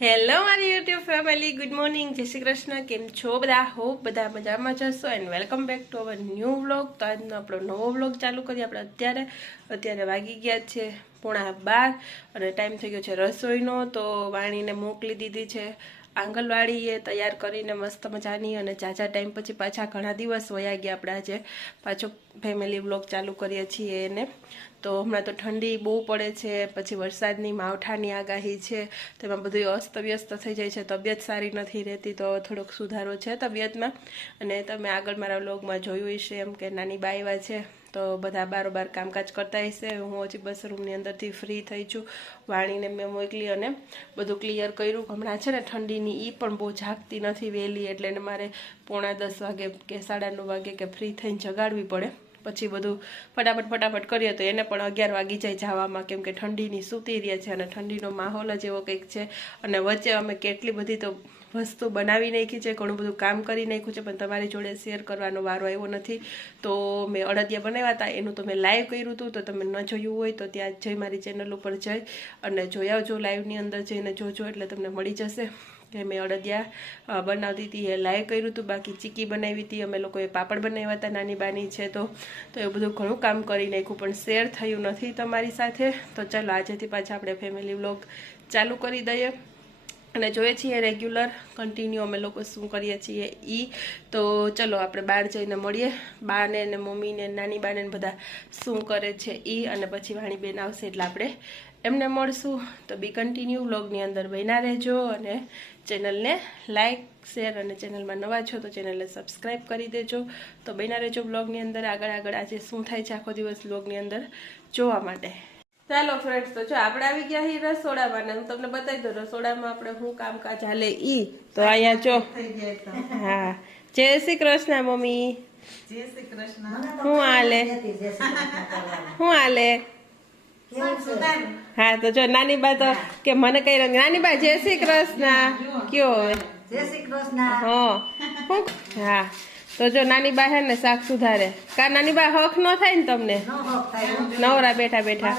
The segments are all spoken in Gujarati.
હેલો મારી યુટ્યુબ ફેમિલી, ગુડ મોર્નિંગ, જય શ્રી કૃષ્ણ. કેમ છો બધા? હોપ બધા મજામાં જશો and welcome back to our new vlog. તો આજનો આપણો નવો વ્લોગ ચાલુ કરીએ આપણે અત્યારે વાગી ગયા છે 11:30 અને ટાઈમ થઈ ગયો છે રસોઈનો. તો વાણીને મોકલી દીધી છે આંગણવાડીએ તૈયાર કરીને મસ્ત મજાની, અને ચાચા ટાઈમ પછી પાછા ઘણા દિવસ વયા ગયા આપણે આજે પાછો ફેમિલી વ્લોગ ચાલુ કરીએ છીએ એને. તો હમણાં તો ઠંડી બહુ પડે છે, પછી વરસાદની માવઠાની આગાહી છે, તેમાં બધું અસ્તવ્યસ્ત થઈ જાય છે, તબિયત સારી નથી રહેતી. તો થોડોક સુધારો છે તબિયતમાં. અને તમે આગળ મારા વ્લોગમાં જોયું હશે એમ કે નાની બા આવ્યા છે, તો બધા બારોબાર કામકાજ કરતા હશે. હું હજી બસ રૂમની અંદરથી ફ્રી થઈ છું. વાણીને મેં મોકલી અને બધું ક્લિયર કર્યું. હમણાં છે ને ઠંડીની એ પણ બહુ જાગતી નથી વહેલી, એટલે એને મારે 9:45 વાગે કે 9:30 વાગે કે ફ્રી થઈને જગાડવી પડે. પછી બધું ફટાફટ કરીએ તો એને પણ 11 વાગી જાય જવામાં, કેમ કે ઠંડીની સૂતી રહે છે અને ઠંડીનો માહોલ જ એવો કંઈક છે. અને વચ્ચે અમે કેટલી બધી તો વસ્તુ બનાવી નાખી છે, ઘણું બધું કામ કરી નાખ્યું છે, પણ તમારી જોડે શેર કરવાનો વારો આવ્યો નથી. તો મેં અડદિયા બનાવ્યા હતા, એનું તો મેં લાઈવ કર્યું હતું. તો તમે ન જોયું હોય તો ત્યાં જઈ મારી ચેનલ ઉપર જઈ અને જોઈ આવજો. લાઈવની અંદર જઈને જોજો એટલે તમને મળી જશે કે મેં અડદિયા બનાવતી હતી, એ લાઈવ કર્યું હતું. બાકી ચીકી બનાવી હતી, અમે લોકોએ પાપડ બનાવ્યા હતા, નાની બાની છે તો એવું બધું ઘણું કામ કરી નાખ્યું, પણ શેર થયું નથી તમારી સાથે. તો ચાલો આજેથી પાછા આપણે ફેમિલી વ્લોગ ચાલુ કરી દઈએ અને જોઈએ છીએ રેગ્યુલર કન્ટિન્યુ અમે લોકો શું કરીએ છીએ ઈ. તો ચલો આપણે બહાર જઈને મળીએ બાને ને મમ્મીને નાની બાને બધા શું કરે છે ઈ, અને પછી વાણી બેન આવશે એટલે આપણે એમને મળશું. તો બી કન્ટિન્યુ વ્લોગની અંદર બન્યા રહેજો અને ચેનલને લાઈક શેર, અને ચેનલમાં નવા છો તો ચેનલને સબસ્ક્રાઈબ કરી દેજો. તો બન્યા રહેજો વ્લોગની અંદર. આગળ આજે શું થાય છે આખો દિવસ વ્લોગની અંદર જોવા માટે. ચાલો ફ્રેન્ડ્સ, તો જો આપણે આવી ગયા છીએ રસોડામાં, હું તમને બતાવી દઉં રસોડામાં આપણે શું કામકાજ હાલે ઈ. તો અહીંયા જો, હા, જય શ્રી કૃષ્ણ મમ્મી. જય શ્રી કૃષ્ણ. શું હાલે? શું હાલે? હા, તો જો નાની બા તો કે મને કઈ રંગ, નાની બા જય શ્રી કૃષ્ણ કયો હવે. જય શ્રી કૃષ્ણ. હા, તો જો નાની બા હે ને શાક સુધારે. કા નાની બા હક ન થાય ને તમને? નવરા બેઠા બેઠા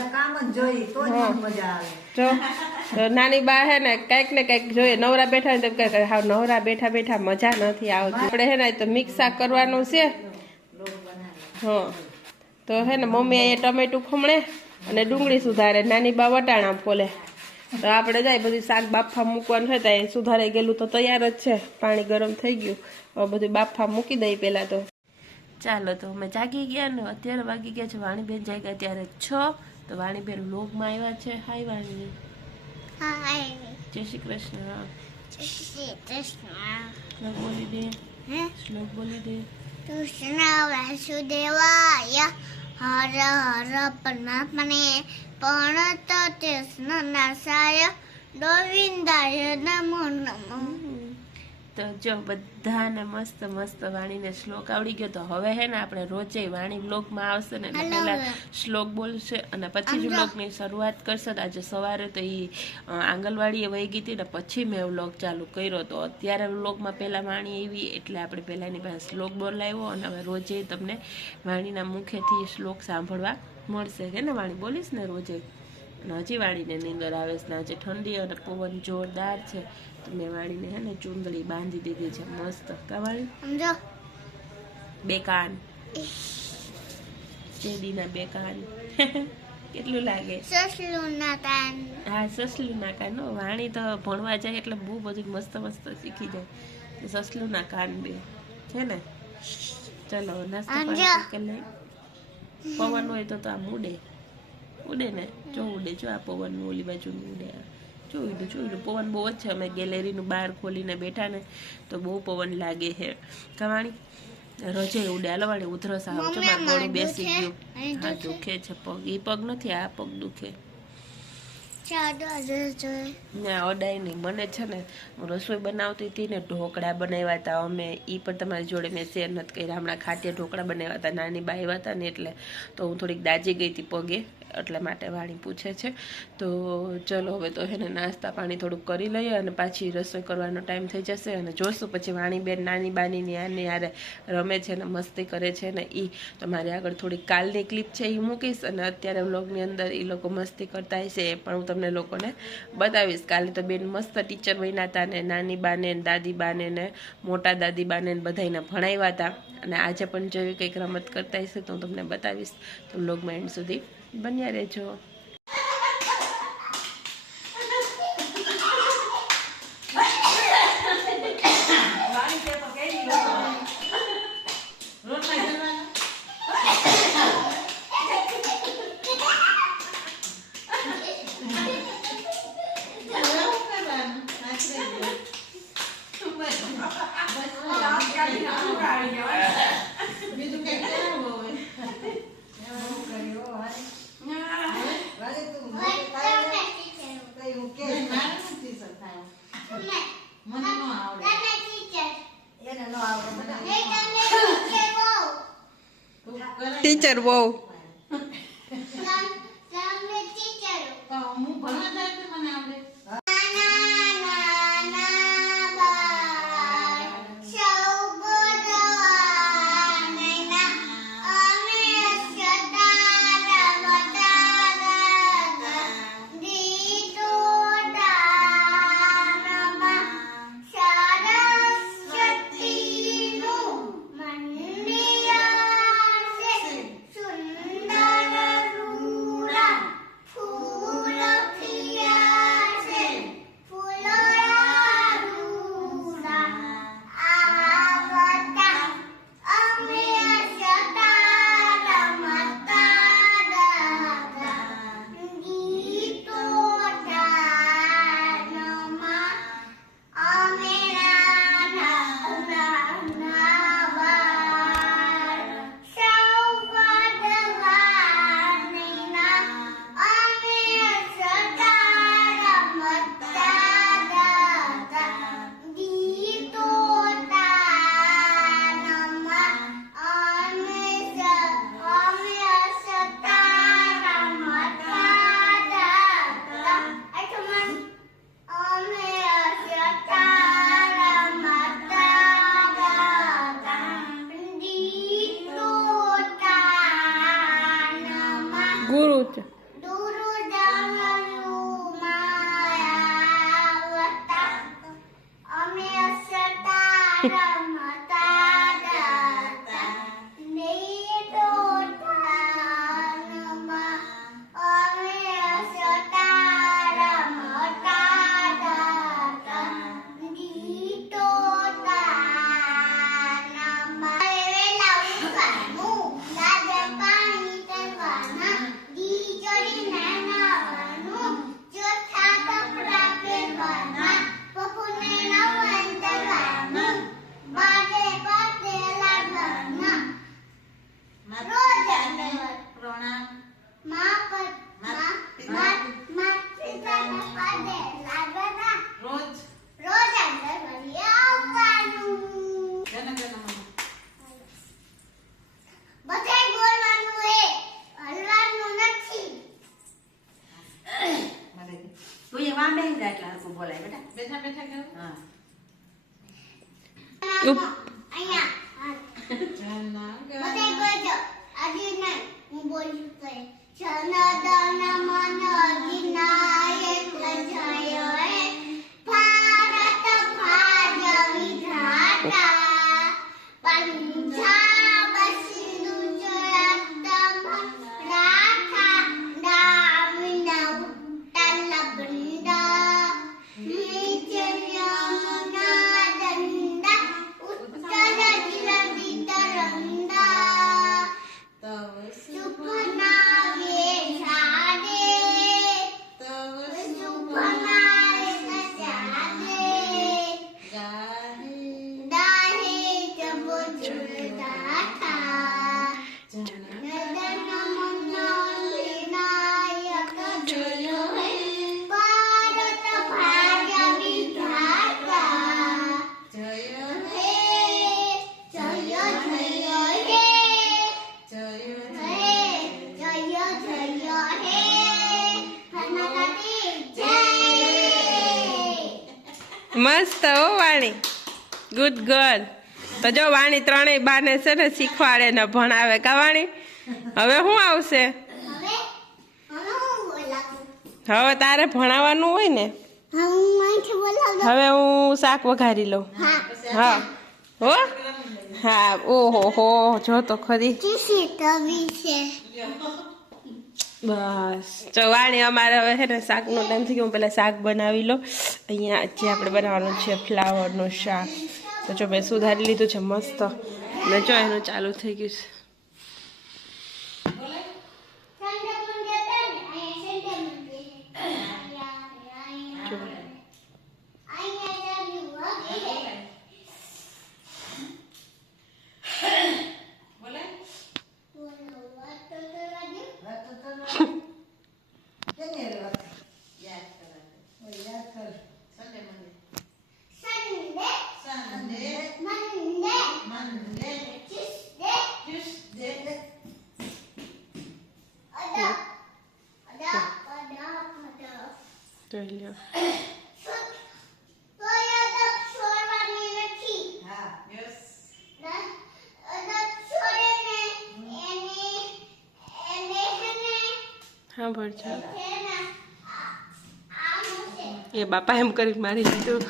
જો. તો નાની બા હે ને કઈક ને કઈક જોઈએ. નવરા બેઠા ને કઈ હા, નવરા બેઠા બેઠા મજા નથી આવતી. આપણે હે ને તો મિક્સ શાક કરવાનું છે. હા, તો હે ને મમ્મી અહીંયા ટમેટું ખમણે અને ડુંગળી સુધારે, નાની બા વટાણા ફોલે. તો આપણે જાય બધું શાક બાફા મૂકવાનું હોય તો એ સુધારાઈ ગયેલું તો તૈયાર જ છે. પાણી ગરમ થઈ ગયું, હવે બધું બાફા મૂકી દઈ પેલા તો. ચાલો, તો અમે જાગી ગયા ને અત્યારે વાગી ગયા છે વાણીબેન જાગ્યા ત્યારે 6. તો વાણીબેન વ્લોગમાં આવ્યા છે. હાય વાણી. હાય. જય શ્રી કૃષ્ણ. જય શ્રી કૃષ્ણ. શ્લોક બોલી દે. શ્લોક બોલી દે. કૃષ્ણ વાસુદેવાય હર હર પરમાત્મને પણત કૃષ્ણ નાશાય ગોવિંદાય નમો નમઃ. તો જો બધાને મસ્ત મસ્ત વાણીને શ્લોક આવડી ગયો. તો હવે હે ને આપણે રોજે વાણી વ્લોગમાં આવશે ને પહેલા શ્લોક બોલશે અને પછી જ વ્લોગની શરૂઆત કરશે. આજે સવારે તો એ આંગણવાડીએ વહી ગઈ હતી ને પછી મેં વ્લોગ ચાલુ કર્યો. તો અત્યારે વ્લોગમાં પહેલા વાણી આવી એટલે આપણે પહેલા એની પાસે શ્લોક બોલાવ્યો, અને હવે રોજે તમને વાણીના મુખેથી શ્લોક સાંભળવા મળશે. કે ને વાણી બોલીશ ને રોજે. અને હજી વાણીને નીંદર આવે છે ને આજે ઠંડી અને પવન જોરદાર છે. તો મેં વાણીને હે ને ચૂંદડી બાંધી દીધી છે મસ્ત. કા વાણી? સમજો. 2 કાન, ચેડીના 2 કાન. કેટલું લાગે? સસલુના કાન. હા, સસલુના કાન. વાણી તો ભણવા જાય એટલે બહુ બધું મસ્ત મસ્ત શીખી જાય. સસલુના કાન 2 છે ને. ચલો નાસ્તો પાણી કરી લઈ. પવન હોય તો આમ ઉડે ને. જો ઉડે, જો આ પવન ઓલી બાજુ ઉડે. જોયું પવન બહુ જ છે. અમે ગેલેરીનું બહાર ખોલીને બેઠા ને તો બહુ પવન લાગે છે. કવાણી રોજે ઉડે. હાલવાડી ઉધરસ આવે છે, મારું ગળું બેસી ગયું. હા, દુખે છે પગ. એ પગ નથી, આ પગ દુખે. ના અડાય નહીં. મને છે ને રસોઈ બનાવતી હતી ને, ઢોકળા બનાવ્યા હતા અમે. એ પણ તમારી જોડે મેં શેર નથી કર્યા. હમણાં ખાટિયા ઢોકળા બનાવ્યા હતા, નાની બા આવ્યા હતા ને એટલે. તો હું થોડીક દાજી ગઈ હતી પગે, એટલા માટે વાણી પૂછે છે. તો ચલો હવે તો હે ને નાસ્તા પાણી થોડુંક કરી લઈએ અને પાછી રસોઈ કરવાનો ટાઈમ થઈ જશે અને જોશું પછી વાણી બેન નાની બાનીની આને યારે રમે છે ને મસ્તી કરે છે ને એ તમારી આગળ થોડી કાલની ક્લિપ છે એ મૂકીશ અને અત્યારે વ્લોગની અંદર એ લોકો મસ્તી કરતા હશે એ પણ હું તમને લોકોને બતાવીશ. કાલે તો બેન મસ્ત ટીચર બન્યા હતા ને નાની બાને ને દાદી બાને ને મોટા દાદી બાને બધાને ભણાવ્યા હતા અને આજે પણ જેવી કંઈક રમત કરતા હશે તો હું તમને બતાવીશ. તો વ્લોગમાં એન્ડ સુધી બન્યા રહેજો. ટીચર બહુ ગુરુ છે. મસ્ત હો વાણી, ગુડ ગર્લ. તો જો વાણી ત્રણેય બાને છે ને શીખવાડે ને ભણાવે કા વાણી. હવે શું આવશે? હવે તારે ભણાવવાનું હોય ને. હવે હું શાક વઘારી લઉં. હા હો હા. ઓહો હો, જો તો ખરી. બસ ચવાણી અમારે હવે છે ને શાકનો ટાઈમ થઈ ગયો. હું પહેલાં શાક બનાવી લો. અહીંયા જે આપણે બનાવવાનું છે ફ્લાવરનું શાક. તો જો મેં સુધારી લીધું છે મસ્ત. ને જો એનું ચાલુ થઈ ગયું છે. હા ભરજો એ બાપા એમ કરી મારી દીધું.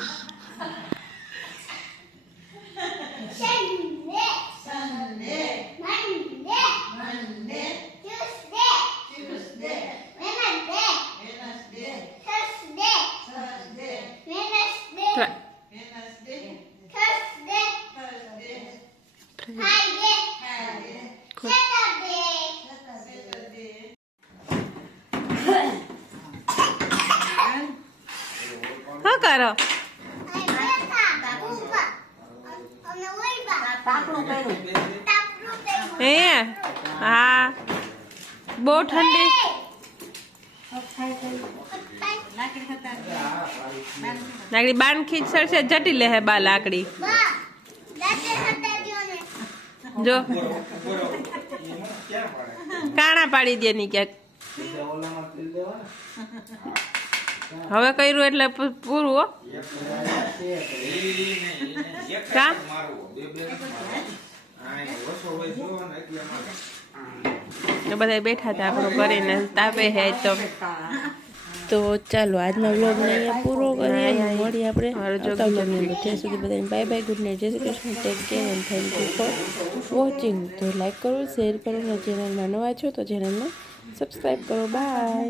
શું કરો? હે હા બહુ ઠંડી. લાકડી બાન ખીચડ છે જટી લે હે બા લાકડી. જો કાણા પાડી દે ની ક્યાંક. હવે કર્યું એટલે પૂરું હો. કા બધા બેઠા હતા આપણું કરીને તાપે હે તો ચાલો આજના વ્લોગને અહીંયા પૂરો કરીએ. મળીએ આપણે આવતા વ્લોગની અંદર. ત્યાં સુધી બધાને બાય બાય, ગુડ નાઇટ, જય Shri Krishna, take care and thank you for watching. તો લાઈક કરો, શેર કરો અને ચેનલમાં નવા છો તો ચેનલને સબસ્ક્રાઈબ કરો. બાય.